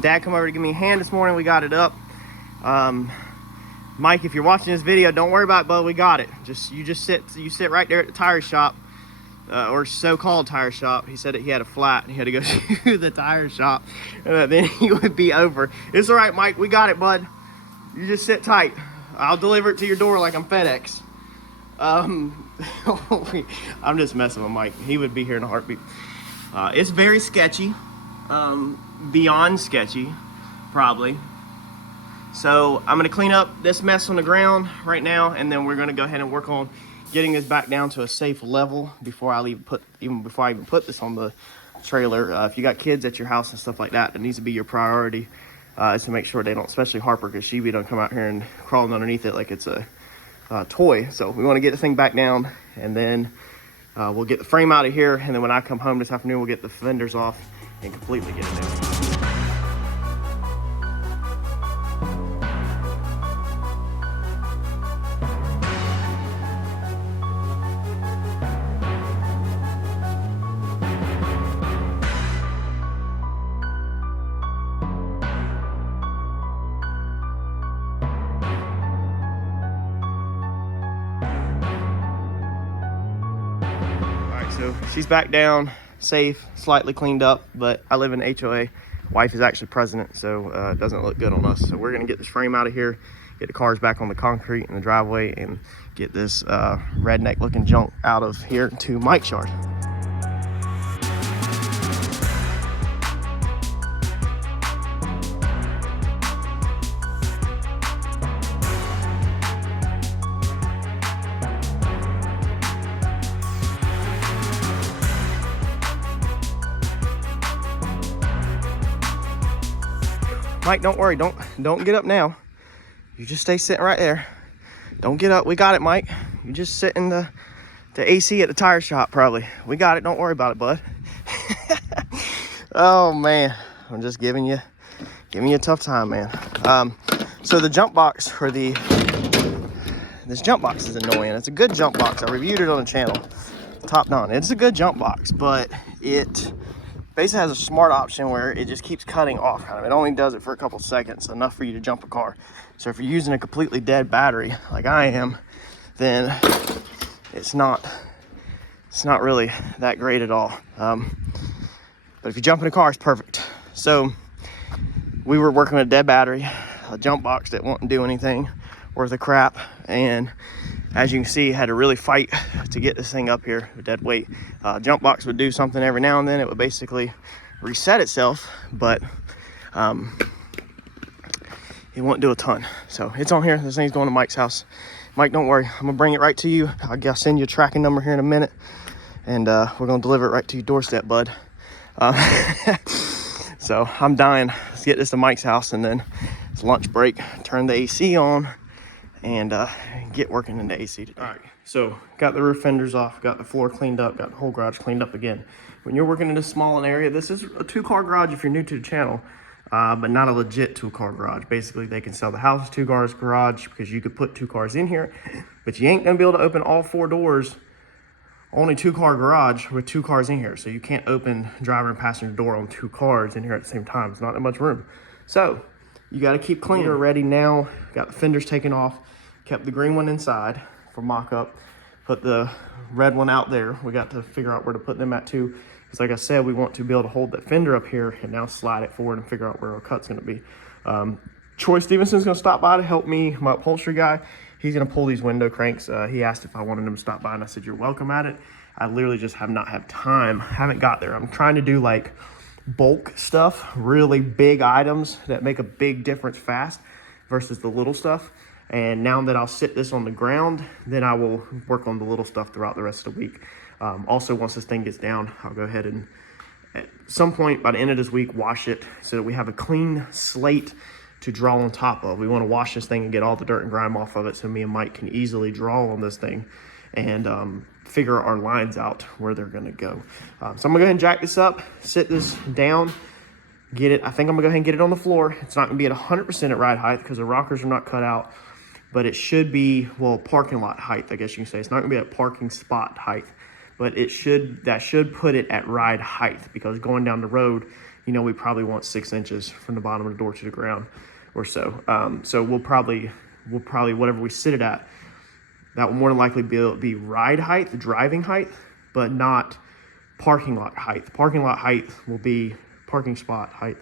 Dad come over to give me a hand this morning. We got it up. Mike, if you're watching this video, don't worry about it, bud. We got it. You sit right there at the tire shop, or so-called tire shop. He said that he had a flat. He had to go to the tire shop, and then he would be over. It's all right, Mike. We got it, bud. You just sit tight. I'll deliver it to your door like I'm FedEx. I'm just messing with Mike. He would be here in a heartbeat. It's very sketchy, beyond sketchy, probably. So I'm gonna clean up this mess on the ground right now, and then we're gonna go ahead and work on getting this back down to a safe level before I even put this on the trailer. If you got kids at your house and stuff like that, it needs to be your priority, is to make sure they don't, especially Harper, because she don't come out here and crawling underneath it like it's a toy. So we want to get the thing back down, and then we'll get the frame out of here, and then when I come home this afternoon, we'll get the fenders off and completely get it down. So she's back down, safe, slightly cleaned up, but I live in HOA. Wife is actually president, so it doesn't look good on us. So we're gonna get this frame out of here, get the cars back on the concrete in the driveway, and get this redneck looking junk out of here to Mike's yard. Mike, don't worry, don't get up now. You just stay sitting right there. Don't get up. We got it, Mike. You just sit in the AC at the tire shop, probably. We got it. Don't worry about it, bud. Oh man, I'm just giving you a tough time, man. So the jump box for this jump box is annoying. It's a good jump box. I reviewed it on the channel. Top down. It's a good jump box, but it basically has a smart option where it just keeps cutting off. It only does it for a couple seconds, enough for you to jump a car. So if you're using a completely dead battery like I am, then it's not really that great at all. But if you jump in a car, it's perfect. So we were working with a dead battery, a jump box that won't do anything worth of crap, and as you can see, had to really fight to get this thing up here with dead weight. Jump box would do something every now and then. It would basically reset itself, but it won't do a ton. So it's on here. This thing's going to Mike's house. Mike, don't worry. I'm gonna bring it right to you. I'll send you a tracking number here in a minute, and we're gonna deliver it right to your doorstep, bud. So I'm dying. Let's get this to Mike's house, and then it's lunch break. Turn the AC on and get working in the AC today. All right, so got the roof fenders off, got the floor cleaned up, got the whole garage cleaned up again. When you're working in a small an area, this is a 2-car garage if you're new to the channel, but not a legit 2-car garage. Basically, they can sell the house as 2-car garage because you could put 2 cars in here, but you ain't gonna be able to open all 4 doors. Only 2-car garage with 2 cars in here, so you can't open driver and passenger door on 2 cars in here at the same time. It's not that much room. So you got to keep clean. We're ready now. Got the fenders taken off. Kept the green one inside for mock-up. Put the red one out there. We got to figure out where to put them at too. Because like I said, we want to be able to hold that fender up here and now slide it forward and figure out where our cut's going to be. Troy Stevenson's going to stop by to help me, my upholstery guy. He's going to pull these window cranks. He asked if I wanted him to stop by, and I said, you're welcome at it. I literally just have not had time. Haven't got there. I'm trying to do like bulk stuff, really big items that make a big difference fast versus the little stuff. And now that I'll sit this on the ground, then I will work on the little stuff throughout the rest of the week. Also, once this thing gets down, I'll go ahead and at some point by the end of this week, wash it so that we have a clean slate to draw on top of. We want to wash this thing and get all the dirt and grime off of it so me and Mike can easily draw on this thing and figure our lines out where they're going to go. So I'm going to go ahead and jack this up, sit this down, get it. I think I'm going to go ahead and get it on the floor. It's not going to be at 100% at ride height because the rockers are not cut out, but it should be, well, parking lot height, I guess you can say. It's not going to be at parking spot height, but that should put it at ride height, because going down the road, you know, we probably want 6 inches from the bottom of the door to the ground or so. So we'll probably whatever we sit it at, that will more than likely be ride height, the driving height, but not parking lot height. The parking lot height will be, parking spot height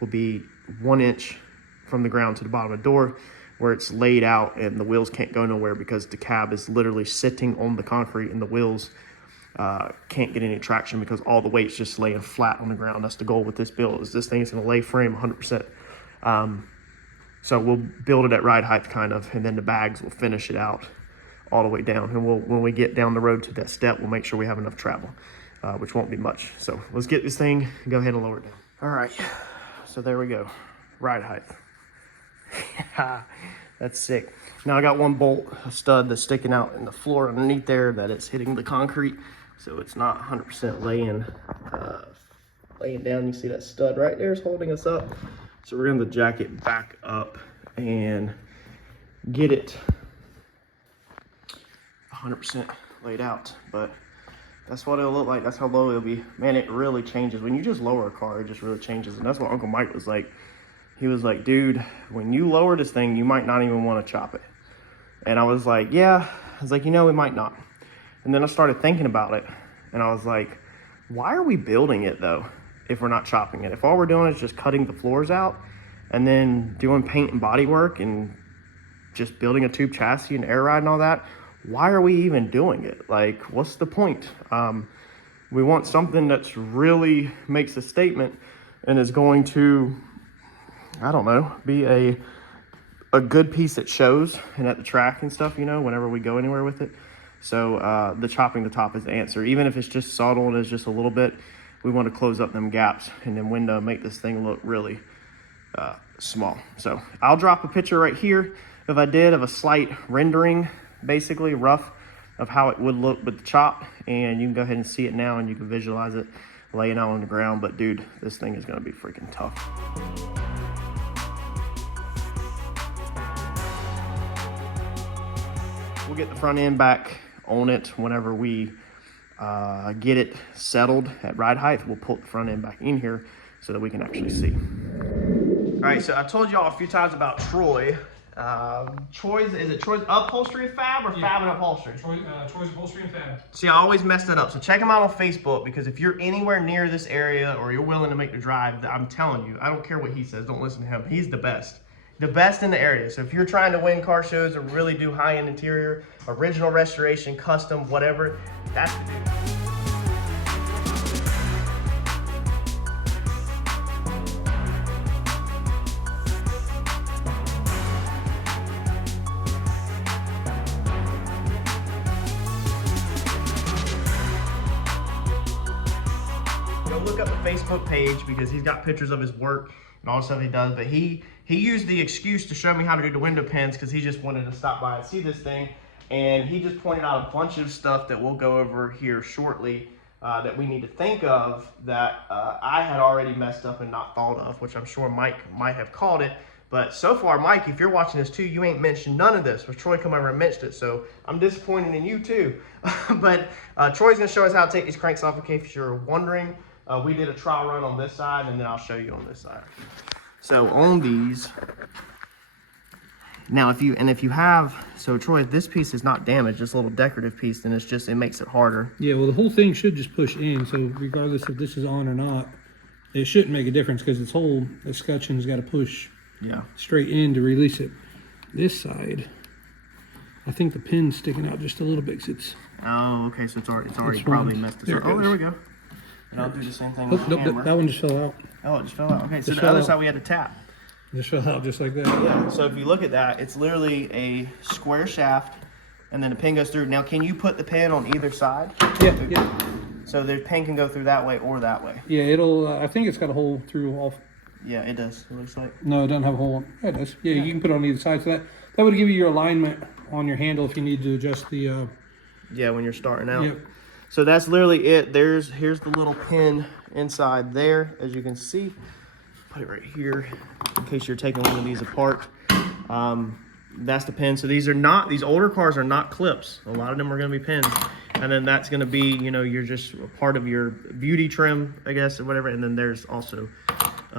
will be 1 inch from the ground to the bottom of the door, where it's laid out and the wheels can't go nowhere because the cab is literally sitting on the concrete and the wheels can't get any traction because all the weight's just laying flat on the ground. That's the goal with this build, is this thing is gonna lay frame 100%. So we'll build it at ride height kind of, and then the bags will finish it out all the way down. And when we get down the road to that step, we'll make sure we have enough travel, which won't be much. So let's get this thing, go ahead and lower it down. All right, so there we go, ride height. That's sick. Now I got one bolt, a stud that's sticking out in the floor underneath there that it's hitting the concrete, so it's not 100% laying down. You see that stud right there is holding us up. So we're gonna jack it back up and get it 100% laid out. But that's what it'll look like. That's how low it'll be. Man, it really changes. When you just lower a car, it just really changes. And that's what Uncle Mike was like. He was like, dude, when you lower this thing, you might not even want to chop it. And I was like, yeah. I was like, you know, we might not. And then I started thinking about it. And I was like, why are we building it though, if we're not chopping it? If all we're doing is just cutting the floors out and then doing paint and body work and just building a tube chassis and air ride and all that, why are we even doing it? Like, what's the point? We want something that's really makes a statement and is going to, I don't know, be a good piece that shows and at the track and stuff, you know, whenever we go anywhere with it. So the chopping the top is the answer. Even if it's just sawed on as just a little bit, we want to close up them gaps and then window, make this thing look really small. So I'll drop a picture right here if I did of a slight rendering, basically rough, of how it would look with the chop, and you can go ahead and see it now and you can visualize it laying out on the ground. But dude, this thing is going to be freaking tough. We'll get the front end back on it whenever we get it settled at ride height. We'll pull the front end back in here so that we can actually see. All right, so I told y'all a few times about Troy. Troy's Upholstery and Fab, or Fab and Upholstery? Troy's Upholstery and Fab. See, I always mess that up. So check him out on Facebook, because if you're anywhere near this area or you're willing to make the drive, I'm telling you, I don't care what he says, don't listen to him. He's the best. The best in the area. So if you're trying to win car shows or really do high-end interior, original restoration, custom, whatever, that's the dude. Look up the Facebook page, because he's got pictures of his work and all the stuff he does. But he used the excuse to show me how to do the window pins because he just wanted to stop by and see this thing. And he just pointed out a bunch of stuff that we'll go over here shortly that we need to think of that I had already messed up and not thought of, which I'm sure Mike might have called it. But so far, Mike, if you're watching this too, you ain't mentioned none of this. But Troy come over and mentioned it, so I'm disappointed in you too. But Troy's gonna show us how to take these cranks off, in case you're wondering. We did a trial run on this side, and then I'll show you on this side. So on these, now if you have, so Troy, this piece is not damaged, this little decorative piece, then it's just, it makes it harder. Yeah, well, the whole thing should just push in, so regardless if this is on or not, it shouldn't make a difference, because this whole escutcheon's got to push straight in to release it. This side, I think the pin's sticking out just a little bit, because it's... Oh, okay, so it's already probably messed this up. Oh, there we go. And I'll do the same thing with the hammer. That one just fell out. Oh, it just fell out. Okay, so the other side we had to tap. Just fell out just like that. Yeah, so if you look at that, it's literally a square shaft, and then the pin goes through. Now, can you put the pin on either side? Yeah. So the pin can go through that way or that way? Yeah, it'll, I think it's got a hole through all. Yeah, it does, it looks like. No, it doesn't have a hole. Yeah, it does. Yeah, you can put it on either side. So that would give you your alignment on your handle if you need to adjust the... Yeah, when you're starting out. Yep. So that's literally it. Here's the little pin inside there, as you can see. Put it right here in case you're taking one of these apart. That's the pin. So these older cars are not clips. A lot of them are going to be pins. And then that's going to be, you know, you're just a part of your beauty trim, I guess, or whatever. And then there's also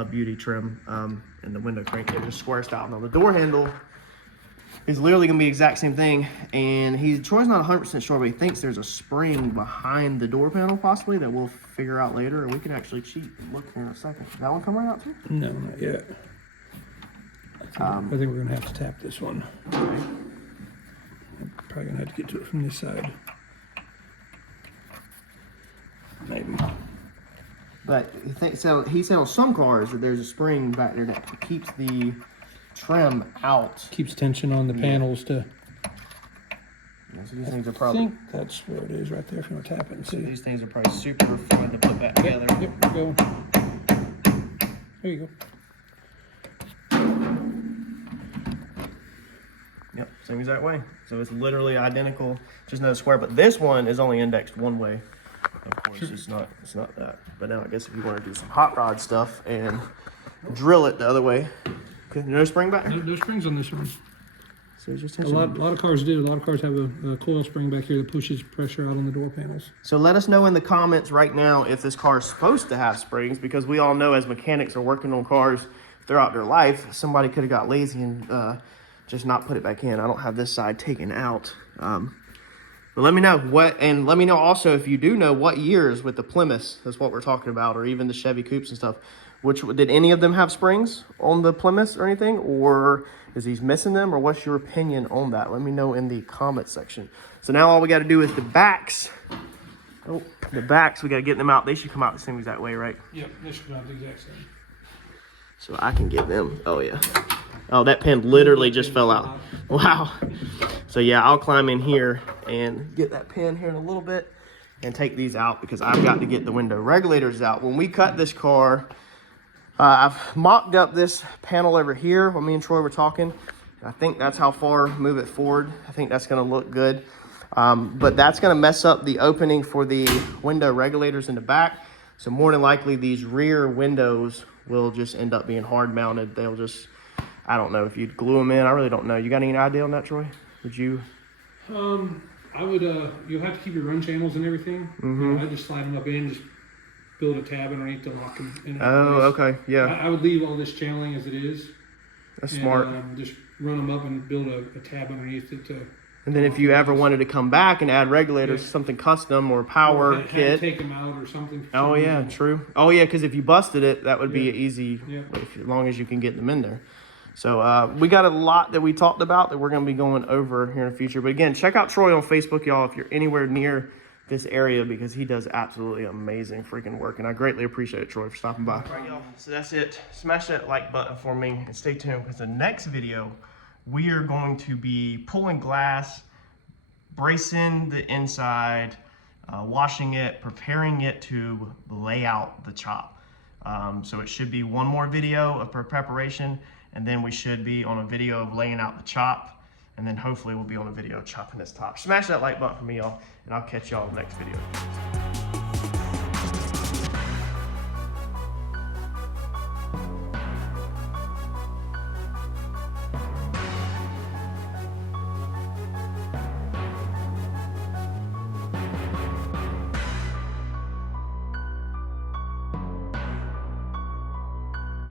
beauty trim, and the window crank, it just square style. Now the door handle is literally gonna be the exact same thing, and Troy's not 100% sure, but he thinks there's a spring behind the door panel possibly that we'll figure out later, or we can actually cheat and look here in a second. That one come right out too? No, not yet. I think we're gonna have to tap this one. I'm probably gonna have to get to it from this side. Maybe. But he said on some cars that there's a spring back there that keeps the trim out. Keeps tension on the panels to. Yeah, so these things are I probably. think that's where it is right there. If you want to tap it and see. These things are probably super fun to put back together. Yep, go. There you go. Yep, same exact way. So it's literally identical, just no square. But this one is only indexed one way. Of course, it's not that. But now I guess if you want to do some hot rod stuff and drill it the other way, okay, no spring back there? No springs on this one. So it's just A lot of cars do. A lot of cars have a coil spring back here that pushes pressure out on the door panels. So let us know in the comments right now if this car is supposed to have springs, because we all know as mechanics are working on cars throughout their life, somebody could have got lazy and just not put it back in. I don't have this side taken out. But let me know and let me know also if you do know what years with the Plymouths, that's what we're talking about, or even the Chevy Coupes and stuff. Did any of them have springs on the Plymouths or anything, or is he missing them, or what's your opinion on that? Let me know in the comment section. So now all we got to do is the backs. Oh, the backs, we got to get them out. They should come out the same exact way, right? Yep, they should come out the exact same. So I can get them. Oh yeah. Oh, that pin literally just fell out. Wow. So yeah, I'll climb in here and get that pin here in a little bit and take these out, because I've got to get the window regulators out. When we cut this car, I've mocked up this panel over here when me and Troy were talking. I think that's how far move it forward. I think that's going to look good. But that's going to mess up the opening for the window regulators in the back. So more than likely these rear windows will just end up being hard mounted. They'll just, I don't know if you'd glue them in. I really don't know. You got any idea on that, Troy? Would you? I would, you'll have to keep your run channels and everything. I just slide them up in, just build a tab underneath to lock them in. Oh, place. okay, yeah. I would leave all this channeling as it is. That's smart. Just run them up and build a tab underneath it to. And then if you ever wanted to come back and add regulators, something custom or power kit. Take them out or something. Oh yeah, true. Oh yeah, because if you busted it, that would be easy, Yeah. as long as you can get them in there. So we got a lot that we talked about that we're going to be going over here in the future. But again, check out Troy on Facebook, y'all, if you're anywhere near this area, because he does absolutely amazing freaking work. And I greatly appreciate it, Troy, for stopping by. All right, y'all. So that's it. Smash that like button for me and stay tuned, because the next video, we are going to be pulling glass, bracing the inside, washing it, preparing it to lay out the chop. So it should be one more video of preparation, and then we should be on a video of laying out the chop, and then hopefully we'll be on a video of chopping this top. Smash that like button for me, y'all, and I'll catch y'all in the next video.